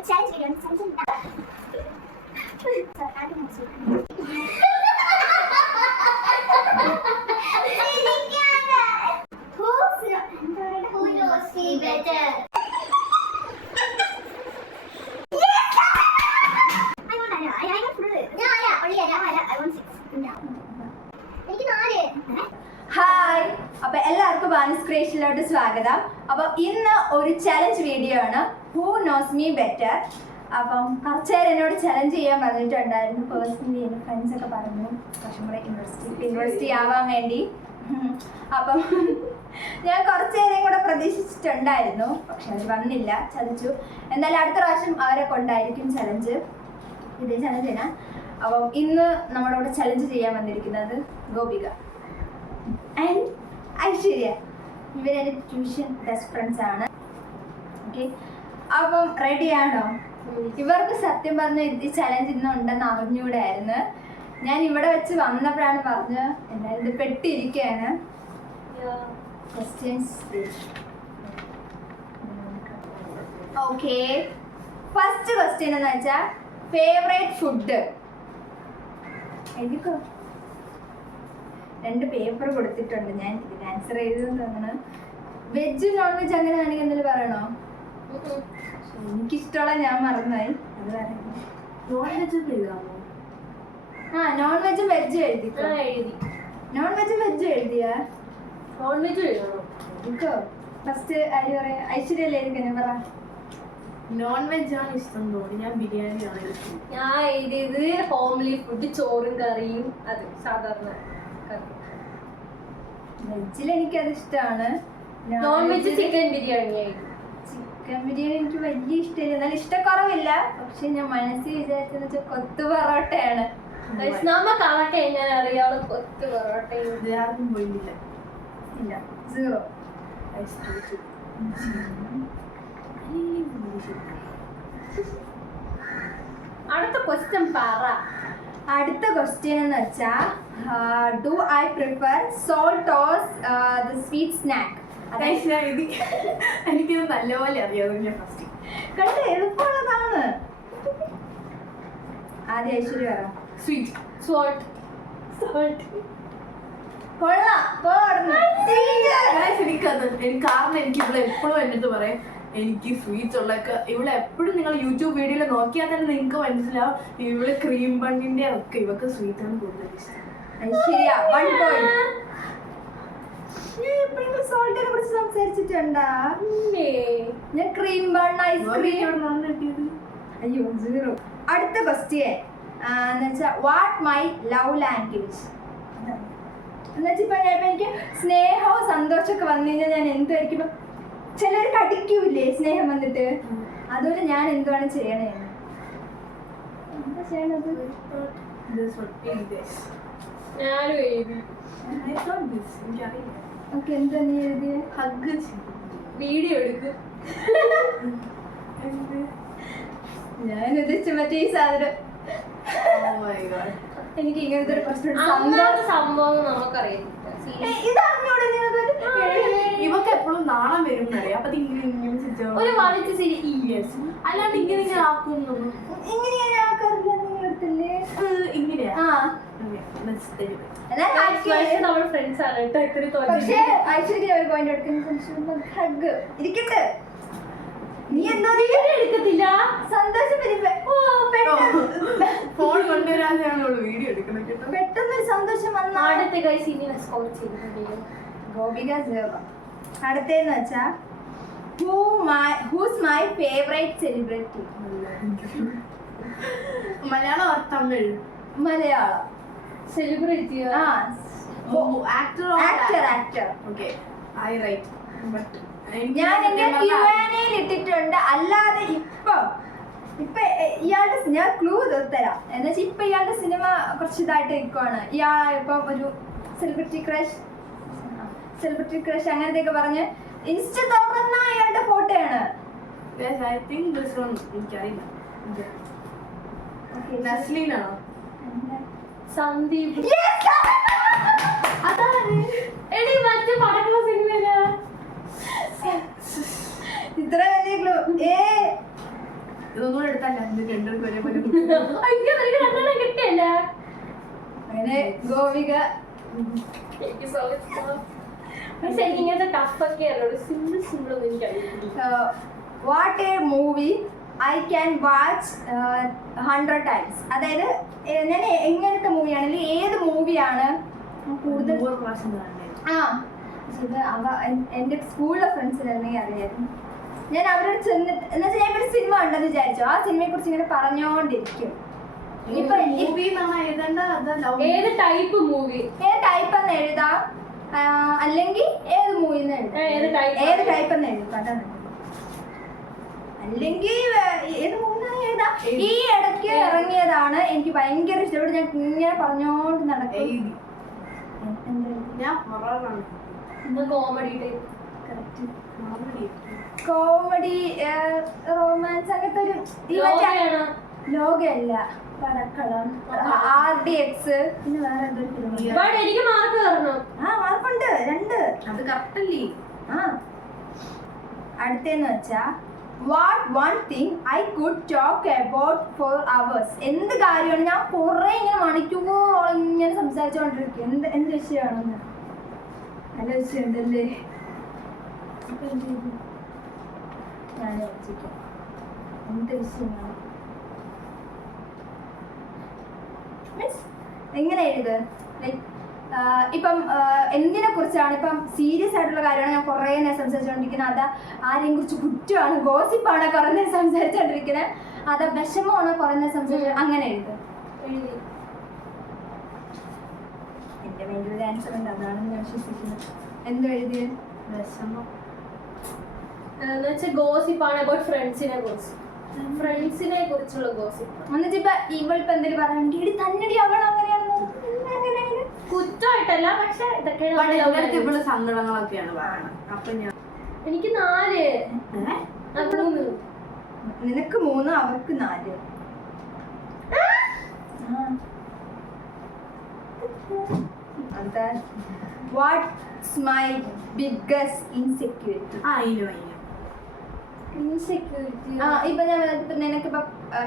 ഒരു challenge video hi, അപ്പൊ എല്ലാവർക്കും ബാനിസ് ക്രിയേഷനിലോട്ട് സ്വാഗതം. അപ്പൊ ഇന്ന് ഒരു ചലഞ്ച് വീഡിയോ ആണ്, ഹൂ നോസ് മീ ബെറ്റർ. അപ്പം കുറച്ച് നേരം എന്നോട് ചലഞ്ച് ചെയ്യാൻ പറഞ്ഞിട്ടുണ്ടായിരുന്നു. പേഴ്സണലി എൻ്റെ ഫ്രണ്ട്സ് ഒക്കെ പറഞ്ഞു കുറച്ചും കൂടെ യൂണിവേഴ്സിറ്റി ആവാൻ വേണ്ടി. അപ്പം ഞാൻ കുറച്ച് നേരം കൂടെ പ്രതീക്ഷിച്ചിട്ടുണ്ടായിരുന്നു, പക്ഷെ അവർ വന്നില്ല, ചതിച്ചു. എന്തായാലും അടുത്ത പ്രാവശ്യം അവരെ കൊണ്ടായിരിക്കും ചലഞ്ച്, ഇതേ ചലഞ്ചിന്. അപ്പം ഇന്ന് നമ്മുടെ കൂടെ ചലഞ്ച് ചെയ്യാൻ വന്നിരിക്കുന്നത് ഗോപിക ആൻഡ് ഐശ്വര്യ. ഇവരെൻ്റെ ട്യൂഷൻ ബെസ്റ്റ് ഫ്രണ്ട്സ് ആണ്. ഓക്കെ, അപ്പം റെഡിയാണോ? ഇവർക്ക് സത്യം പറഞ്ഞ ഈ ചലഞ്ച് ഇന്ന് ഉണ്ടെന്ന് അറിഞ്ഞുകൂടായിരുന്നു. ഞാൻ ഇവിടെ വെച്ച് വന്നപ്പോഴാണ് പറഞ്ഞ് എന്തായാലും ഇത് പെട്ടിരിക്കുകയാണ്. ഓക്കെ, ഫസ്റ്റ് ക്വസ്റ്റ്യൻ എന്ന് വെച്ചാൽ ഫേവറേറ്റ് ഫുഡ്. എഴുതിക്കോ. 2 പേപ്പർ കൊടുത്തിട്ടുണ്ട്, ഞാൻ ഇതിന് ആൻസർ എഴുതുമെന്ന് തോന്നുന്നു. വെജ് നോൺ വെജ് അങ്ങനെ വേണമെങ്കിൽ എന്തെങ്കിലും പറയണോ? എനിക്കിഷ്ടമുള്ള ഞാൻ മറന്നായി, അത് പറയുന്നു. നോൺ വെജ് എഴുതാമോ? ആ, നോൺ വെജും വെജും എഴുതി. നോൺ വെജും വെജും എഴുതിയാ? Non veg എഴുതണോ? എനിക്കോ ഫസ്റ്റ് ആര് പറയാ? ഐശ്വര്യല്ലേ എഴുതിക്കന്നെ പറ. നോൺ വെജ് ആണ് ഇഷ്ടം തോന്നി, ഞാൻ ബിരിയാണി ആണ് ഇഷ്ടം. ഞാൻ എഴുതിയത് ഹോംലി ഫുഡ്, ചോറും കറിയും. അത് സാധാരണ വെജിൽ എനിക്കത് ഇഷ്ടമാണ്. നോൺ വെജ് ചിക്കൻ ബിരിയാണി ആയിരുന്നു. ചിക്കൻ ബിരിയാണി എനിക്ക് വലിയ ഇഷ്ടമില്ല, എന്നാലും ഇഷ്ടക്കുറവില്ല. പക്ഷെ ഞാൻ മനസ്സിൽ വിചാരിച്ചെന്ന് വെച്ചാൽ കൊത്തു പൊറോട്ടയാണ്. നമുക്ക് അതൊക്കെ എങ്ങനെ അറിയാവുള്ള കൊത്തു പൊറോട്ട പോയില്ല. ഇല്ല, 0. അടുത്ത ക്വസ്റ്റ്യൻ പറ. അടുത്ത ക്വസ്റ്റ്യൻ എന്ന് വെച്ചാൽ do I prefer salt or the sweet snack? എനിക്കിത് നല്ലപോലെ അറിയാം. ഞാൻ ഫസ്റ്റ് കണ്ട് എളുപ്പമുള്ളതാണ്. ആദ്യം ഐശ്വര്യ പറ. സ്വീറ്റ്. സോൾട്ട്. കൊള്ളാം. എനിക്കത് കാരണം എനിക്ക് ഇവിടെ എപ്പോഴും എൻ്റെ അടുത്ത് പറയാം, എനിക്ക് സ്വീറ്റ്സ് ഉള്ളൊക്കെ ഇവിടെ എപ്പോഴും നിങ്ങൾ യൂട്യൂബ് വീഡിയോയിൽ നോക്കിയാൽ തന്നെ നിങ്ങൾക്ക് മനസ്സിലാവും ഇവിടെ ക്രീം ബണ്ണിന്റെ ഒക്കെ ഇവക്ക് സ്വീറ്റ് ആണ് കൂടുതൽ ഇഷ്ടം. ഐശ്വര്യ 1 point. എപ്പോഴെങ്കിലും സോൾട്ടിനെ കുറിച്ച് സംസാരിച്ചിട്ടുണ്ടാ? ഞാൻ ക്രീം ബൺ ഐസ്ക്രീം. അയ്യോ 0. അടുത്ത ക്വസ്റ്റ്യൻ എന്ന് വെച്ചാൽ വാട്ട് മൈ ലവ് ലാംഗ്വേജ് എന്ന് വെച്ചാൽ ഇപ്പൊ എനിക്ക് സ്നേഹവും സന്തോഷമൊക്കെ വന്നു കഴിഞ്ഞാൽ ഞാൻ എന്തായിരിക്കും, ചിലർ കടിക്കൂലേ സ്നേഹം വന്നിട്ട്, അതുപോലെ ഞാൻ എന്തുവാണ് ചെയ്യണേ? എന്താ ചെയ്യണത്? ഞാനും എഴുതി. ഓക്കെ, എന്താ നീ എഴുതിയ? ഹഗ് വീഡിയോ എടുക്കും. ഞാൻ ഉദ്ദേശിച്ച മറ്റേ ഈ സാധനം. എനിക്ക് ഇങ്ങനത്തെ ഒരു പ്രശ്നം. സംഭവം നമുക്കറിയാം. ഇവക്ക് എപ്പോഴും നാണം വരും അറിയാം. അപ്പൊ ഒരു വാണിജ്യ ശരി അല്ലാണ്ട് ഇങ്ങനെ ആക്കും ഇങ്ങനെയാ. നമ്മൾ ഫ്രണ്ട്സ് ആണ് കേട്ടോ. പക്ഷേ ഐശ്വര്യ ഒരു പോയിന്റ് എടുക്കുന്ന ഹഗ് ഇരിക്കട്ടെ. നീ എന്തോ എടുക്കത്തില്ല. സന്തോഷം ഫോൺ കൊണ്ടുവരാതെയാണ് വീഡിയോ എടുക്കണം കേട്ടോ. പെട്ടെന്നൊരു സന്തോഷം വന്ന അടുത്ത കഴിച്ച് സ്കോർ ചെയ്തിട്ടുണ്ടെങ്കിൽ ഗോപിക 0. അടുത്തേന്ന് വെച്ചാ who's my favourite celebrity? Malayalam or Tamil? Malayalam. Celebrity. Actor. Okay, alright. But ഞാൻ എന്റെ Q&A ഇട്ടിട്ടുണ്ട്. അല്ലാതെ ഇപ്പൊ ഇയാളുടെ ഞാൻ ക്ലൂ തരാം. എന്ന് വെച്ചാൽ ഇപ്പൊ ഇയാളുടെ സിനിമ കുറച്ച് ഇതായിട്ട് നിൽക്കുവാണ്. ഇയാളിപ്പം ഒരു സെലിബ്രിറ്റി ക്രഷ് അങ്ങനത്തെ ഒക്കെ പറഞ്ഞ് ഇൻസ്റ്റ തുറന്ന അയാളുടെ ഫോട്ടോയാണ്. ഐ തിങ്ക് ദിസ് വൺ എനിക്കറിയില്ല. നസ്ലീനാണോ? സന്ദീപ്. അതാണ് എടി മറ്റേ പടക്കുള്ള സിനിമയില ഇത്ര വലിയ ക്ലൂ. ഇതൊന്നും എടുത്തല്ല ഇത് രണ്ടുപേരും ഒരേ പോലെ എനിക്ക് നിനക്ക് രണ്ടെണ്ണം കിട്ടിയല്ല. അങ്ങനെ ഗോപിക എനിക്ക് so ഇഷ്ടം. പക്ഷെ എനിക്ക് ഇങ്ങനത്തെ ടഫ് ഒക്കെ അറിയുള്ളൂ. സിമ്പിൾ ഒന്നും എനിക്ക് അറിയില്ല. What A movie I can watch 100 times. അതായത് ഞാൻ എങ്ങനത്തെ മൂവിയാണെങ്കിൽ ഏത് മൂവിയാണ് കൂടുതൽ 100 പ്രാവശ്യം കാണണ്ടേ? ആ ഇത് എൻ്റെ സ്കൂളിലെ ഫ്രണ്ട്സിനാണെങ്കിൽ അറിയായിരുന്നു. ഞാൻ അവരോട് ചെന്നിട്ട് എന്ന് വെച്ചാൽ ഞാൻ ഒരു സിനിമ ഉണ്ടെന്ന് വിചാരിച്ചു, ആ സിനിമയെ കുറിച്ച് ഇങ്ങനെ പറഞ്ഞോണ്ടിരിക്കും. ഇപ്പൊ മൂവി എന്നാണ് എഴുതേണ്ട അതല്ല ഏത് ടൈപ്പ് മൂവി? ഏത് ടൈപ്പ് എന്ന് എഴുതാം, അല്ലെങ്കിൽ ഏത് മൂവി എന്ന് എഴുതാം. ഏത് ടൈപ്പ് എന്ന് എഴുതാം, അതാണ്. അല്ലെങ്കിൽ ഏത് മൂവി എഴുതാം. ഈ ഇടയ്ക്ക് ഇറങ്ങിയതാണ് എനിക്ക് ഭയങ്കര ഇഷ്ടപ്പെട്ടു. ഞാൻ ഇങ്ങനെ പറഞ്ഞോണ്ട് നടക്കും. എഴുതി ഞാൻ ഹൊററാണ്. Comedy type. കോമഡി റൊമാൻസ് അങ്ങനത്തെ ഒരു ലോകയല്ല, പടക്കളം, RDX, പിന്നെ വേറെ എന്തൊരു ഫിലിം. എനിക്ക് മാർക്ക് തരണം. ആ മാർക്കുണ്ട് 2. അത് കറക്റ്റ് അല്ലേ? ആ അടുത്തെന്ന് വെച്ചാ what one thing I could talk about for hours. എന്ത് കാര്യമാണ് ഞാൻ കുറെ ഇങ്ങനെ മണിക്കൂറോളം ഇങ്ങനെ സംസാരിച്ചുകൊണ്ടിരിക്കും. എന്ത് വിഷയമാണെന്ന്. നല്ല വിഷയം ഉണ്ടല്ലേ. ഞാൻ ചോദിക്കാം എന്ത് വിഷയമാണ് മീൻസ് എങ്ങനെ എഴുത്. ലൈക്ക് ഇപ്പം എന്തിനെ കുറിച്ചാണ്, ഇപ്പം സീരിയസ് ആയിട്ടുള്ള കാര്യമാണ് ഞാൻ കുറേ നേരം സംസാരിച്ചുകൊണ്ടിരിക്കുന്നത്, അതാ ആരെയും കുറിച്ച് കുറ്റമാണ് ഗോസിപ്പാണ് കുറേ നേരം സംസാരിച്ചുകൊണ്ടിരിക്കുന്നത്, അതാ വിഷമമാണ് കുറേ നേരം സംസാരിച്ചു, അങ്ങനെ എഴുത്. എൻ്റെ ഭയങ്കര ഒരു ആൻസർ ഉണ്ട്, അതാണെന്ന് ഞാൻ വിശ്വസിക്കുന്നത്. എന്ത് എഴുതിയ വിഷമം ഗോസിപ്പാണ് അബൌട്ട് ഫ്രണ്ട്സിനെ കുറിച്ച്. ഫ്രണ്ട്സിനെ കുറിച്ചുള്ള ഗോസിപ്പ്. എന്നിട്ട് ഇപ്പൊ ഇവളിപ്പോ എന്തെങ്കിലും പറയുകയാണെങ്കിൽ ഇടി തന്നടി അവൾ അങ്ങനെയാണെന്ന് കുറ്റമായിട്ടല്ല, പക്ഷെ ഇതൊക്കെയാണ് ഇവള് സങ്കടങ്ങളൊക്കെയാണ് പറയണത്. അപ്പൊ ഞാൻ എനിക്ക് 4. നിനക്ക് 3 അവർക്ക് 4. What's my biggest insecurity. Insecurity. ഇപ്പൊ ഞാൻ നിനക്കിപ്പോ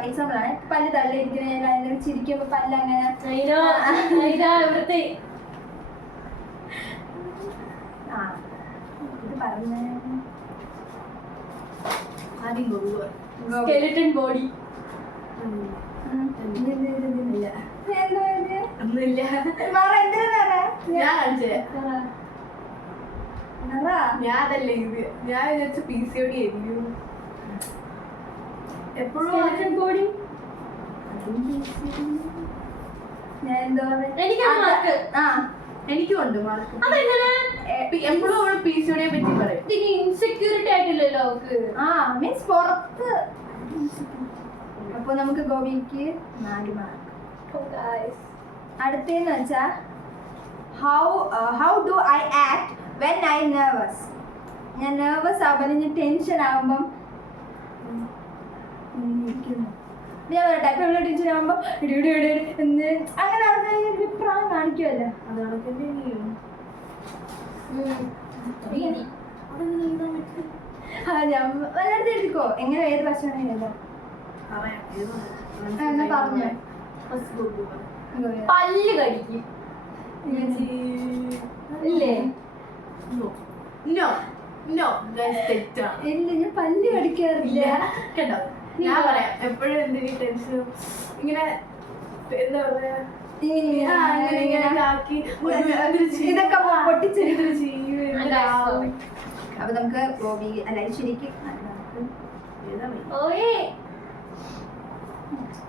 എക്സാമ്പിൾ ആണ്, പല്ല് തള്ളിയിരിക്കുന്ന ചിരിക്കുമ്പോ പല്ല് അങ്ങനെ ഇവിടുത്തെ ഇത് പറഞ്ഞ സ്കെലിറ്റൻ ബോഡി. ഞാൻ അതല്ലേ ഇത് ഞാൻ വിചാരിച്ച PCOD ആയിരിക്കും എപ്പോഴും. ബോഡി ഞാൻ എന്താ എനിക്കും ഉണ്ട് മാർക്ക്. അതെങ്ങനെ എപ്പോഴും അവള് PCOD പറ്റി പറയും. ഇൻസെക്യൂരിറ്റി ആയിട്ടില്ലല്ലോ അവക്ക്. മീൻസ് പുറത്ത്. അപ്പൊ നമുക്ക് ഗോപിക്ക് 4 മാർക്ക്. അടുത്തെന്ന് വെച്ചാ how do I act when I nervous. ഞാൻ നെർവസ് ആവുമ്പോൾ ഞാൻ ടെൻഷൻ ആകുമ്പം ഞാൻ പറയട്ടെ, ഇപ്പൊ ഇവിടെ ടെൻഷൻ ആകുമ്പോ എന്ന് അങ്ങനെ അഭിപ്രായം കാണിക്കുമല്ലോ. അതാണ് ഞാൻ വല്ലയിടത്ത് എഴുതിക്കോ, എങ്ങനെ ഏത് ഭക്ഷണം എഴുതാം. എന്നാ പറഞ്ഞോ. പല്ല് കടിക്കും ഇല്ലേ? ഇല്ല ഞാൻ പല്ല് കടിക്കാറില്ല. കേട്ടോ, ഞാൻ പറയാം എപ്പോഴും എന്തെങ്കിലും ടെൻഷൻ ഇങ്ങനെ എന്താ പറയാ ഇതൊക്കെ പൊട്ടിച്ചെടുത്ത് അപ്പൊ നമുക്ക് ഗോപി അല്ല ശരിക്കും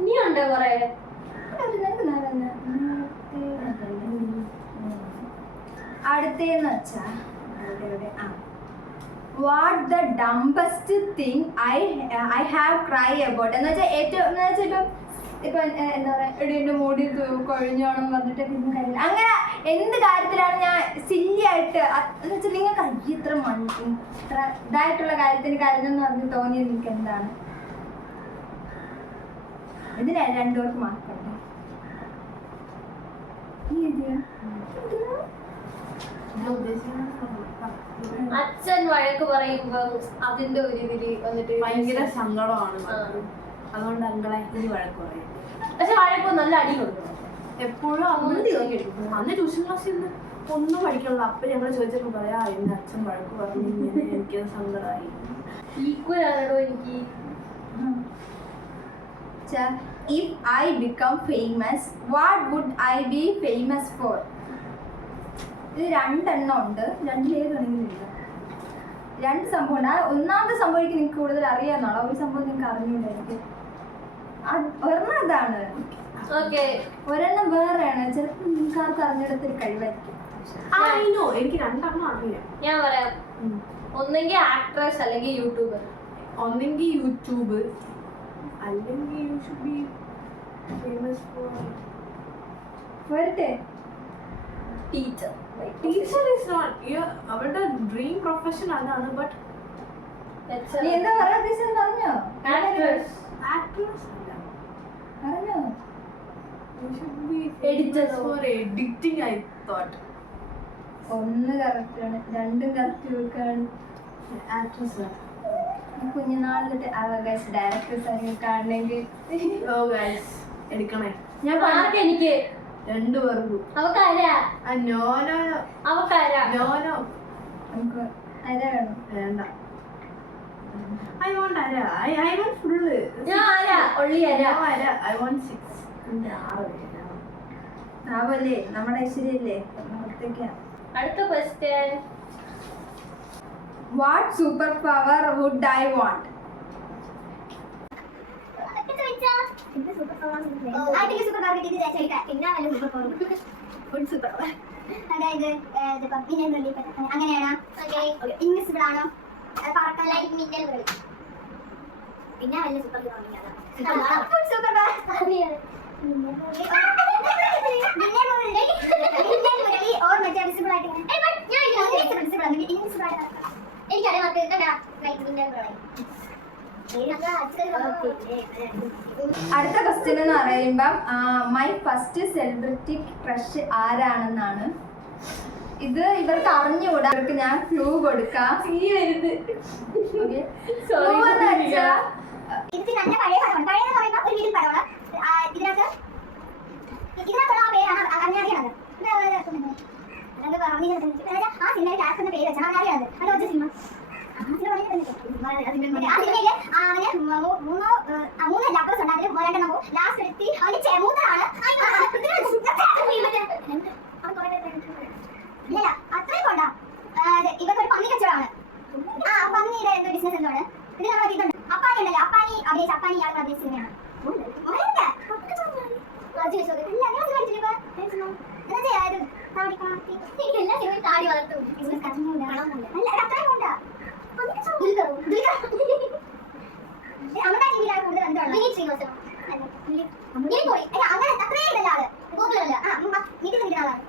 നീ ഉണ്ടോ കൊറേ? അടുത്തേന്ന് വെച്ചാ what the dumbest thing I have cry about എന്ന് വെച്ചാൽ ഏറ്റവും എന്ന് വെച്ചാൽ ഇപ്പൊ എന്താ പറയാ എന്റെ മുടി കൊഴിഞ്ഞോണം പറഞ്ഞിട്ട് പിന്നെ കാര്യമില്ല. അങ്ങനെ എന്ത് കാര്യത്തിലാണ് ഞാൻ സില്ലി ആയിട്ട് എന്ന് വെച്ചാൽ നിങ്ങൾക്ക് ഇത്ര ഇത്ര ഇതായിട്ടുള്ള കാര്യത്തിന് കരഞ്ഞെന്ന് പറഞ്ഞ് തോന്നിയത് നിങ്ങൾക്ക് എന്താണ്? ഇതിന് 2 പേർക്ക് മാർക്കുണ്ട്. അച്ഛൻ വഴക്ക് പറയുമ്പോ അതിന്റെ ഒരു ഇതില് വന്നിട്ട് ഭയങ്കര സങ്കടമാണ്. അതുകൊണ്ട് അങ്കളെ ഇനി വഴക്ക് പറയും. പക്ഷെ വഴക്കോ നല്ല അടി കൊടുക്കണം. എപ്പോഴും അന്ന് ട്യൂഷൻ ക്ലാസ്സിൽ നിന്ന് ഒന്നും പഠിക്കണല്ലോ. അപ്പം ഞങ്ങൾ ചോദിച്ചപ്പോൾ പറയാ എന്റെ അച്ഛൻ വഴക്ക് പറഞ്ഞു, ഇങ്ങനെ എനിക്കത് സങ്കടമായി. ഈക്വൽ ആണോ എനിക്ക്? If I become famous, what would I be famous for? ഇത് രണ്ടെണ്ണം ഉണ്ട്. രണ്ടിലേതാണെങ്കിലും രണ്ട് സംഭവം ഉണ്ട്. ഒന്നാമത്തെ സംഭവം എനിക്ക് നിങ്ങൾക്ക് കൂടുതൽ അറിയാമെന്നാണ്. ഒരു സംഭവം നിങ്ങൾക്ക് അറിഞ്ഞില്ലായിരിക്കും. ഒരെണ്ണം അതാണ്, ഒരെണ്ണം വേറെയാണ്. ചിലപ്പോൾ നിങ്ങൾക്ക് ആർക്ക് അറിഞ്ഞിടത്തൊരു കഴിവായിരിക്കും. എനിക്ക് രണ്ടെണ്ണം അറിയില്ല. ഞാൻ പറയാം, ഒന്നെങ്കിൽ ആക്ട്രസ് അല്ലെങ്കിൽ യൂട്യൂബർ. ഒന്നെങ്കിൽ യൂട്യൂബ് അല്ലെങ്കിൽ you should be famous for teacher. Teacher is not അവരുടെ ഡ്രീം പ്രൊഫഷൻ അതാണ്. ബട്ട് നീ എന്താ പറയാ ഉദ്ദേശിച്ചത് പറഞ്ഞോ? ആക്ട്രസ്. ആക്ട്രസ് അല്ല, പറഞ്ഞോ. You should be Editor. For editing. I thought ഒന്ന് കറക്റ്റ് ആണ്, രണ്ടും കറക്റ്റ് വെക്കാണ്. ആക്ട്രസ്. കുഞ്ഞുനാൾ തൊട്ട് ഡയറക്ടേഴ്സ് ആരെങ്കിലും കാണണമെങ്കിൽ എടുക്കണേ. ഞാൻ ആദ്യം എനിക്ക് രണ്ടുപേർക്കും അവക്കാരാ നോനോ അവക്കാരാ നോനോ നമുക്ക് ആരാ വേണം? വേണ്ട. ഐ വോണ്ട് അര. I want full. ഞാൻ ആരാ ഒള്ളി ആരാ ഐ വോണ്ട് 6. ആവല്ലേ നമ്മുടെ ഐശ്വര്യല്ലേ. അടുത്ത question. What super power would I want? അതായത് അങ്ങനെയാണോ? ഇൻവിസിബിൾ ആണോ? പിന്നെ വല്ല സൂപ്പർ അടുത്ത ക്വസ്റ്റ്യൻ എന്ന് പറയുമ്പം മൈ ഫസ്റ്റ് സെലിബ്രിറ്റി ക്രഷ് ആരാണെന്നാണ്. ഇത് ഇവർക്ക് അറിഞ്ഞുകൂടാ. ഇവർക്ക് ഞാൻ ക്ലൂ കൊടുക്കാം. ഇതിനകത്തുള്ള ആ പേരാണ് അറിയാതെയാണ്. ആ സിനിമയിൽ ക്യാരക്ടറിന്റെ പേര് വെച്ചാൽ അറിയാതെ അത് ഒറ്റ സിനിമ. മൂന്ന് ലാപ്ടോപ്സ് ഉണ്ട്. അതിൽ രണ്ടെണ്ണം ലാസ്റ്റ് എടുത്തി അവന് മൂന്നാണ്. ഇല്ല അത്രയും കൊണ്ടാ. ഇവർക്ക് ഒരു പന്നി കച്ചവടമാണ്. ആ പന്നിയുടെ എന്തോ ബിസിനസ് എന്താണ്. ഇത് നമ്മൾ ഇതുണ്ട്. അപ്പാനി ഉണ്ടല്ലോ, അപ്പാനി അഭിനയിച്ച അപ്പാനി ആൾ അഭിനയിച്ച സിനിമയാണ്. എല്ലാ സിനിമയും താടി വളർത്തും. അമൃത ടിവിയിലാണ് കൂടുതൽ എന്താണ് ശ്രീനിവാസൻ അങ്ങനെ അത്രയും ഇതല്ല ആള്. ഗൂഗിളല്ല വീട്ടിൽ നിൽക്കുന്ന ആളാണ്.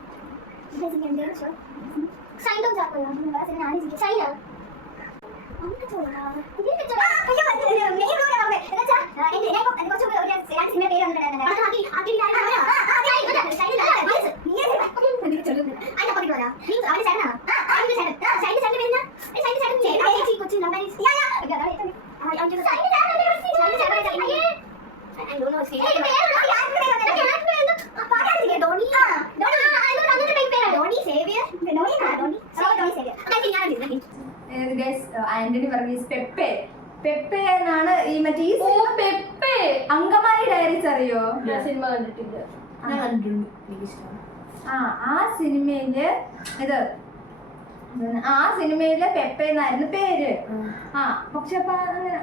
ആന്റണി വർഗീസ് പെപ്പെ. പെപ്പെ എന്നാണ് ഈ മറ്റേ ഈ പെപ്പെ അങ്കമാലി ഡയറീസ് അറിയോ? ഞാൻ സിനിമ കണ്ടിട്ടില്ല. ഞാൻ കണ്ടിട്ടുണ്ട്. എനിക്കിഷ്ടമാണ്. ആ സിനിമയില് ഇത് ആ സിനിമയിലെ പെപ്പെ എന്നായിരുന്നു പേര്. പക്ഷെ അപ്പൊ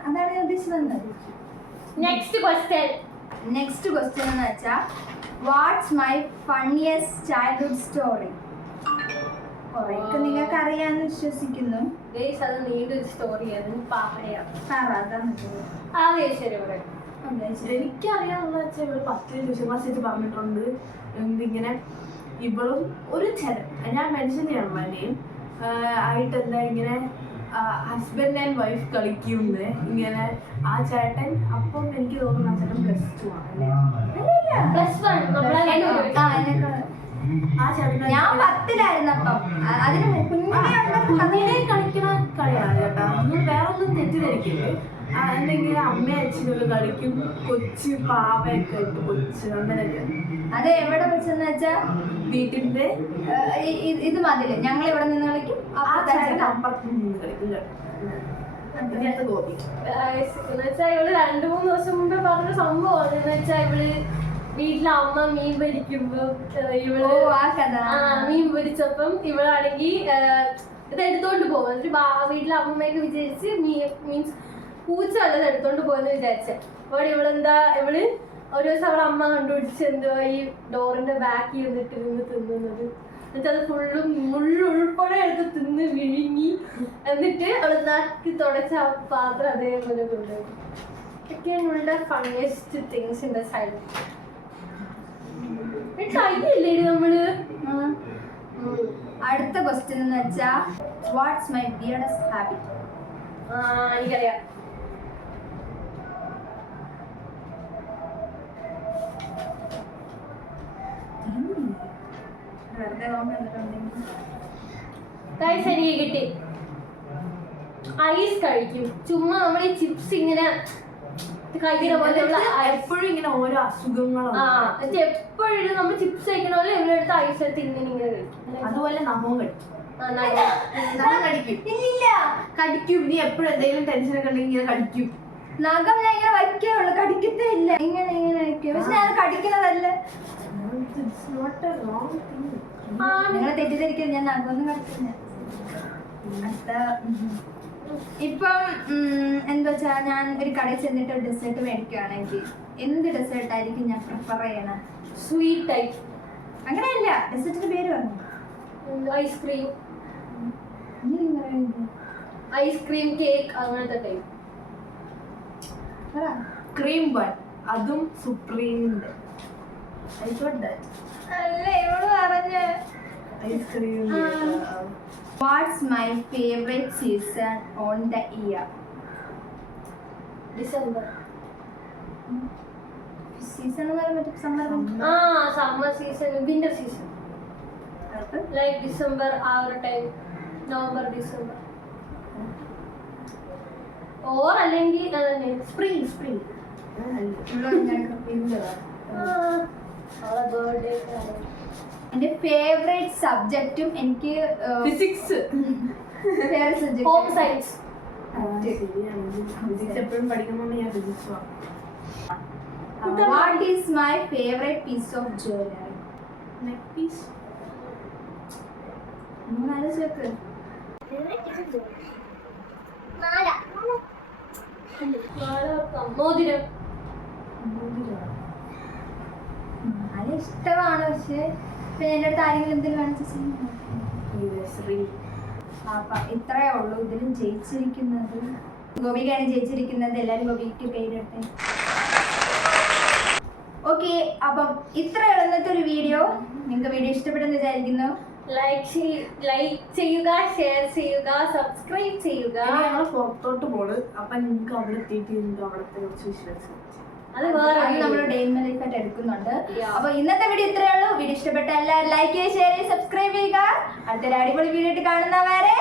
അതാണ് ഞാൻ ഉദ്ദേശിച്ചത്. നെക്സ്റ്റ് ക്വസ്റ്റ്യൻ എന്ന് വെച്ചാൽ what's my funniest childhood story? കുറേയൊക്കെ നിങ്ങൾക്ക് അറിയാമെന്ന് വിശ്വസിക്കുന്നു. അത് നീണ്ടൊരു സ്റ്റോറിയാണ്. പറയാം. എനിക്കറിയാമെന്ന് വെച്ചാൽ ഇവള് 10 ട്യൂഷൻ ക്ലാസ്സിൽ പറഞ്ഞിട്ടുണ്ട്. ഇങ്ങനെ ഇവളും ഒരു ഞാൻ മെൻഷൻ ചെയ്യണം നെയിം ആയിട്ടെന്താ ഇങ്ങനെ ഹസ്ബൻഡ് ആൻഡ് വൈഫ് കളിക്കുന്നത് ഇങ്ങനെ ആ ചേട്ടൻ. അപ്പം എനിക്ക് തോന്നുന്നു ആ ചേട്ടൻ +2 ആണ്. ആ ചേട്ടൻ ഞാൻ 10ലായിരുന്നു. അപ്പം അതിന് കുഞ്ഞിനെ കളിക്കുന്ന കളിയാണ് കേട്ടോ. നമ്മൾ വേറെ ഒന്നും തെറ്റിദ്ധരിക്കരുത്. എന്തെങ്കിലും അമ്മയും അച്ഛനൊക്കെ കളിക്കും, കൊച്ച് പാവയൊക്കെ ഇട്ട് കൊച്ച് അങ്ങനെയൊക്കെ. അത് എവിടെ വെച്ചെന്ന് വെച്ചാ വീട്ടിന്റെ ഇത് മതില് ഞങ്ങൾ ഇവിടെ നിന്ന് കളിക്കും, ആ ചേട്ടൻ അപ്പുറത്ത് നിന്ന് കളിക്കും. ഇതിനകത്ത് ഗോപി എന്നുവെച്ചാ ഇവള് 2-3 ദിവസം മുമ്പേ പറഞ്ഞ സംഭവമാണ്. എന്ന് വെച്ചാ ഇവള് വീട്ടിലെ അമ്മ മീൻ പൊരിക്കുമ്പോ ഇവള് മീൻ പൊരിച്ചപ്പം ഇവളാണെങ്കിൽ ഇത് എടുത്തോണ്ട് പോകും. എന്നിട്ട് വീട്ടിലെ അമ്മമ്മയൊക്കെ വിചാരിച്ച് മീൻസ് പൂച്ച വല്ലത് എടുത്തോണ്ട് പോകുമെന്ന് വിചാരിച്ചേ. അപ്പോൾ ഇവള് ഒരു ദിവസം അവളെ അമ്മ കണ്ടുപിടിച്ച് എന്തോ ഈ ഡോറിന്റെ ബാക്കിൽ നിന്നിട്ട് നിന്ന് തിന്നുന്നത്. എന്നിട്ട് അത് ഫുള്ളും മുള്ളുൾപ്പെടെ എടുത്ത് തിന്ന് വിഴുങ്ങി. എന്നിട്ട് അവള് നക്കി തുടച്ച ആ പാത്രം അതേപോലെ കൊണ്ടുപോയി. ഇതൊക്കെയാണ് ഇവളുടെ funniest things in the side. കഴിഞ്ഞില്ലേ നമ്മള്? അടുത്ത ക്വസ്റ്റ്യൻ എന്ന് വെച്ചാ വാട്ട്സ് മൈ വിയർഡസ്റ്റ് ഹാബിറ്റ്? എനിക്കറിയാം. എനിക്ക് കിട്ടി. ഐസ് കഴിക്കും. ചുമ്മാ നമ്മൾ ഈ ചിപ്സ് ഇങ്ങനെ കഴിക്കുന്ന പോലെ എപ്പോഴും ഇങ്ങനെ ഓരോ അസുഖങ്ങളും എപ്പോഴും നമ്മൾ ചിപ്സ് കഴിക്കണ പോലെ ഇവിടെ അടുത്ത് ഐസ് എടുത്ത് ഇങ്ങനെ കഴിക്കും. അതുപോലെ നമ്മളും കഴിക്കും. ഇല്ല കടിക്കും. നീ എപ്പോഴും എന്തെങ്കിലും ടെൻഷനൊക്കെ ഉണ്ടെങ്കിൽ ഇങ്ങനെ കടിക്കും. നഖം ഞാൻ ഇങ്ങനെ വയ്ക്കാറുള്ളൂ, കടിക്കത്തേ ഇല്ല. ഇങ്ങനെ വയ്ക്കും, പക്ഷെ ഞാൻ കടിക്കുന്നതല്ല. നിങ്ങളെ തെറ്റിദ്ധരിക്കരുത്, ഞാൻ നഖമൊന്നും കടിക്കില്ല. ഇപ്പം എന്താ വെച്ചാ ഞാൻ ഒരു കടയിൽ ചെന്നിട്ട് ഡെസേർട്ട് മേടിക്കുകയാണെങ്കിൽ എന്ത് ഡെസേർട്ട് ആയിരിക്കും ഞാൻ പ്രിഫർ ചെയ്യണം? Sweet type. അങ്ങനെയല്ല, ഡെസേർട്ടിന്റെ പേര് പറഞ്ഞു. ഐസ്ക്രീം, ഐസ്ക്രീം കേക്ക് അങ്ങനത്തെ ടൈപ്പ്. ക്രീം ബൺ, അതും സുപ്രീമിന്റെ അല്ലേ ഇവള് പറഞ്ഞ ice cream. What's my favourite season on the year? December. Season എന്ന് പറയുമ്പോൾ summer. Summer season, winter season. Like December ആ ഒരു ടൈം, നവംബർ ഡിസംബർ. ഓർ അല്ലെങ്കിൽ സ്പ്രിംഗ്. എന്റെ ഫേവറേറ്റ് സബ്ജക്റ്റും എനിക്ക് ഫിസിക്സ്. Home science. ഫിസിക്സ് എപ്പോഴും പഠിക്കണമെന്ന് ഞാൻ physics. What is my favourite piece of jewellery? Neck piece. മോതിരം. മാല ഇഷ്ടമാണ്, പക്ഷെ പിന്നെ എൻ്റെ അടുത്ത് ആരെങ്കിലും എന്തെങ്കിലും കാണിച്ചു. അപ്പൊ ഇത്രയേ ഉള്ളൂ. ഇതിലും ജയിച്ചിരിക്കുന്നത് ഗോപികയാണ് ജയിച്ചിരിക്കുന്നത്. എല്ലാവരും ഗോപിക്ക് പേരിട്ടെ. ഓക്കെ, അപ്പം ഇത്രയുള്ള ഇന്നത്തെ ഒരു വീഡിയോ. നിങ്ങൾക്ക് വീഡിയോ ഇഷ്ടപ്പെട്ടെന്ന് വിചാരിക്കുന്നു. ലൈക്ക് ചെയ്യുക, ഷെയർ ചെയ്യുക, സബ്സ്ക്രൈബ് ചെയ്യുക. ഞങ്ങൾ പുറത്തോട്ട് പോണ്. അപ്പൊ നിങ്ങൾക്ക് അവിടെ എത്തിയിട്ട് നിങ്ങൾക്ക് അവിടുത്തെ കുറച്ച് വിശ്വാസം അത് നമ്മൾ ഡേ ഇൻ മൈ ലൈഫ് ആയിട്ട് എടുക്കുന്നുണ്ട്. അപ്പൊ ഇന്നത്തെ വീഡിയോ ഇത്രയേ ഉള്ളൂ. വീഡിയോ ഇഷ്ടപ്പെട്ട എല്ലാവരും ലൈക്ക് ചെയ്യുക, ഷെയർ ചെയ്യുക, സബ്സ്ക്രൈബ് ചെയ്യുക. അടുത്തൊരു അടിപൊളി വീഡിയോ ആയിട്ട് കാണുന്നവരെ